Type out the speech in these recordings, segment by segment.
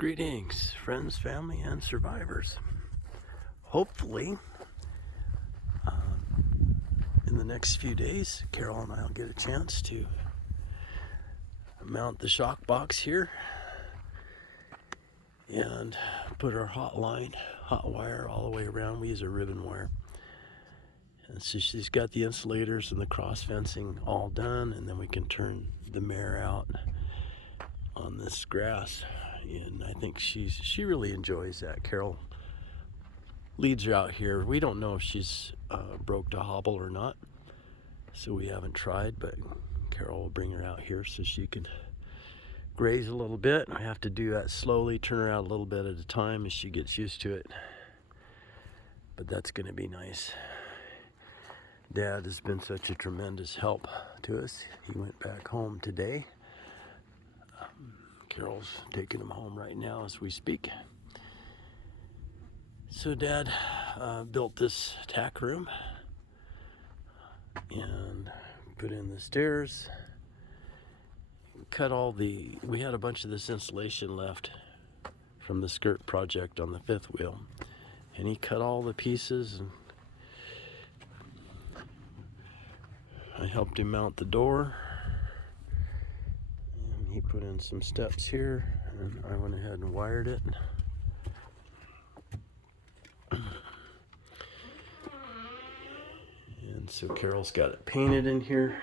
Greetings, friends, family, and survivors. Hopefully, in the next few days, Carol and I will get a chance to mount the shock box here and put our hot wire all the way around. We use a ribbon wire. And so she's got the insulators and the cross fencing all done, and then we can turn the mare out on this grass. And I think she really enjoys that. Carol leads her out here. We don't know if she's broke to hobble or not, so we haven't tried, but Carol will bring her out here so she can graze a little bit. I have to do that slowly, turn her out a little bit at a time as she gets used to it, but that's going to be nice. Dad has been such a tremendous help to us. He went back home today. Carol's taking him home right now as we speak. So Dad built this tack room and put in the stairs, we had a bunch of this insulation left from the skirt project on the fifth wheel, and he cut all the pieces, and I helped him mount the door, and he put in some steps here, and I went ahead and wired it. And so Carol's got it painted in here.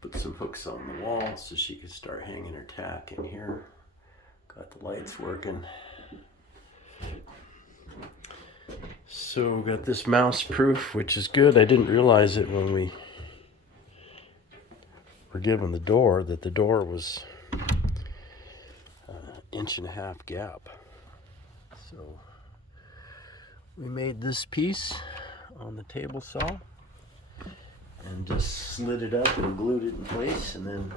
Put some hooks on the wall so she can start hanging her tack in here. Got the lights working. So got this mouse proof, which is good. I didn't realize it when we were given the door, that the door was an 1.5 inch gap. So we made this piece on the table saw and just slid it up and glued it in place, and then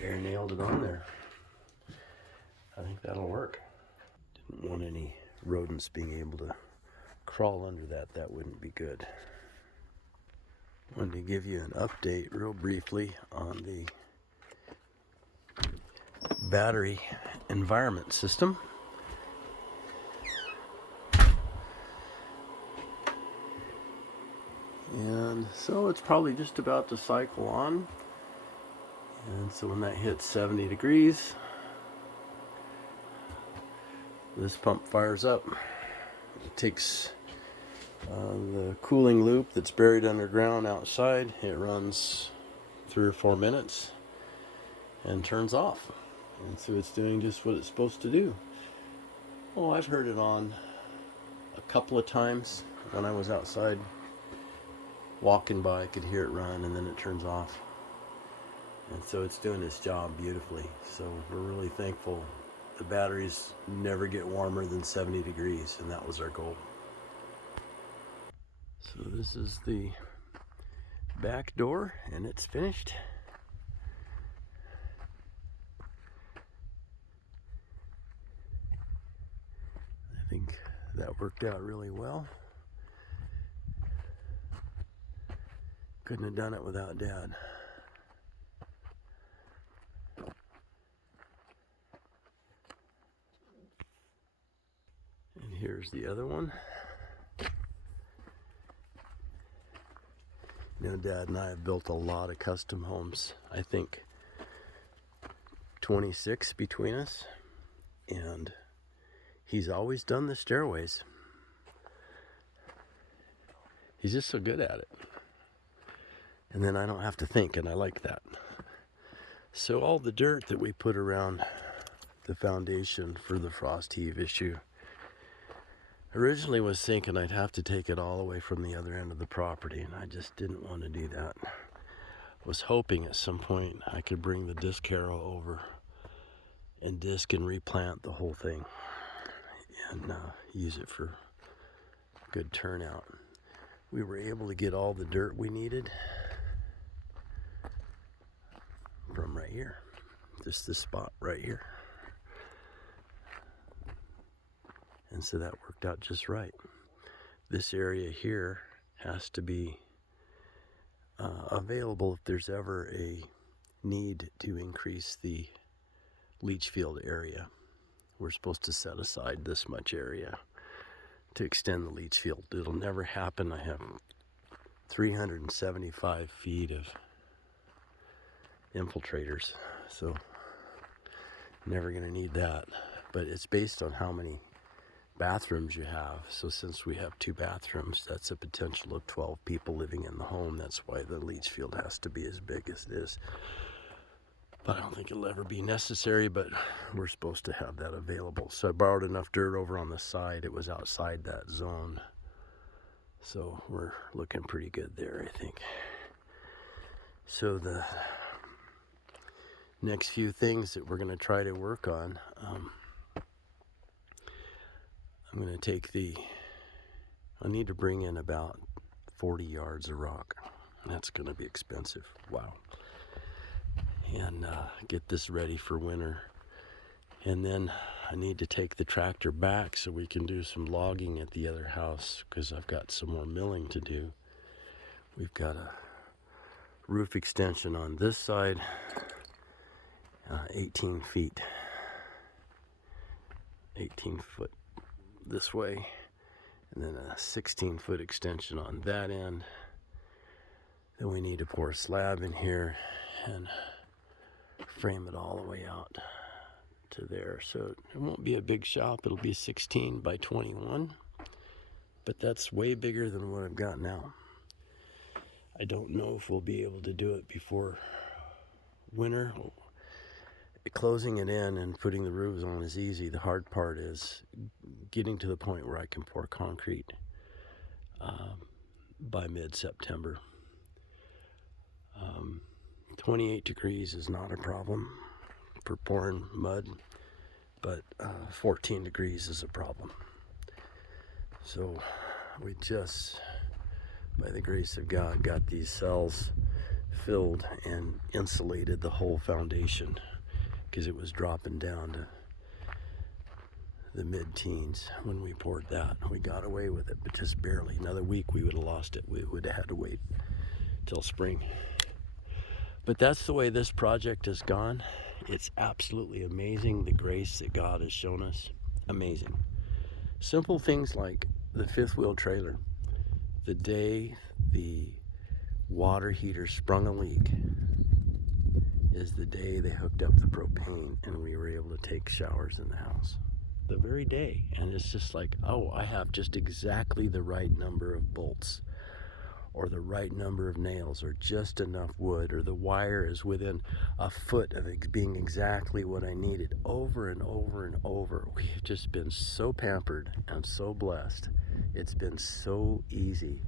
bare nailed it on there. I think that'll work. Didn't want any rodents being able to crawl under that. That wouldn't be good. Wanted to give you an update real briefly on the battery environment system. And so it's probably just about to cycle on. And so when that hits 70 degrees, this pump fires up. It takes the cooling loop that's buried underground outside. It runs 3 or 4 minutes and turns off. And so it's doing just what it's supposed to do. Well, I've heard it on a couple of times when I was outside walking by. I could hear it run, and then it turns off. And so it's doing its job beautifully. So we're really thankful. The batteries never get warmer than 70 degrees, and that was our goal. So this is the back door, and it's finished. I think that worked out really well. Couldn't have done it without Dad. And here's the other one. You know, Dad and I have built a lot of custom homes. I think 26 between us. And he's always done the stairways. He's just so good at it. And then I don't have to think, and I like that. So all the dirt that we put around the foundation for the frost heave issue, originally was thinking I'd have to take it all the way from the other end of the property, and I just didn't want to do that. Was hoping at some point I could bring the disc harrow over and disc and replant the whole thing and use it for good turnout. We were able to get all the dirt we needed from right here, just this spot right here. And so that worked out just right. This area here has to be available if there's ever a need to increase the leach field area. We're supposed to set aside this much area to extend the leach field. It'll never happen. I have 375 feet of infiltrators, so never going to need that. But it's based on how many bathrooms you have. So since we have 2 bathrooms, that's a potential of 12 people living in the home. That's why the leach field has to be as big as it is. But I don't think it'll ever be necessary, but we're supposed to have that available. So I borrowed enough dirt over on the side. It was outside that zone. So we're looking pretty good there, I think. So the next few things that we're going to try to work on, I'm going to take I need to bring in about 40 yards of rock. That's going to be expensive. Wow. And get this ready for winter. And then I need to take the tractor back so we can do some logging at the other house, because I've got some more milling to do. We've got a roof extension on this side, 18 feet, 18 foot this way, and then a 16-foot extension on that end. Then we need to pour a slab in here and frame it all the way out to there. So it won't be a big shop. It'll be 16 by 21, but that's way bigger than what I've got now. I don't know if we'll be able to do it before winter. Closing it in and putting the roofs on is easy. The hard part is getting to the point where I can pour concrete by mid-September. 28 degrees is not a problem for pouring mud, but 14 degrees is a problem. So we just, by the grace of God, got these cells filled and insulated the whole foundation, because it was dropping down to the mid-teens when we poured that. We got away with it, but just barely. Another week we would have lost it. We would have had to wait till spring. But that's the way this project has gone. It's absolutely amazing, the grace that God has shown us. Amazing. Simple things like the 5th wheel trailer. The day the water heater sprung a leak is the day they hooked up the propane and we were able to take showers in the house. The very day. And it's just like, oh, I have just exactly the right number of bolts, or the right number of nails, or just enough wood, or the wire is within a foot of being exactly what I needed. Over and over and over. We've just been so pampered and so blessed. It's been so easy.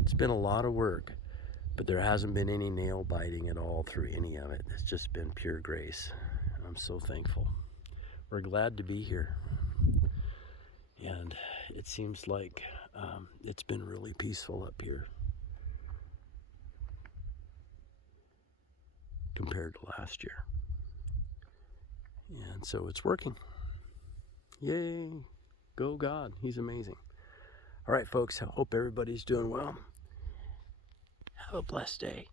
It's been a lot of work, but there hasn't been any nail biting at all through any of it. It's just been pure grace. I'm so thankful. We're glad to be here. And it seems like it's been really peaceful up here compared to last year. And so it's working. Yay. Go God. He's amazing. All right, folks. I hope everybody's doing well. Have a blessed day.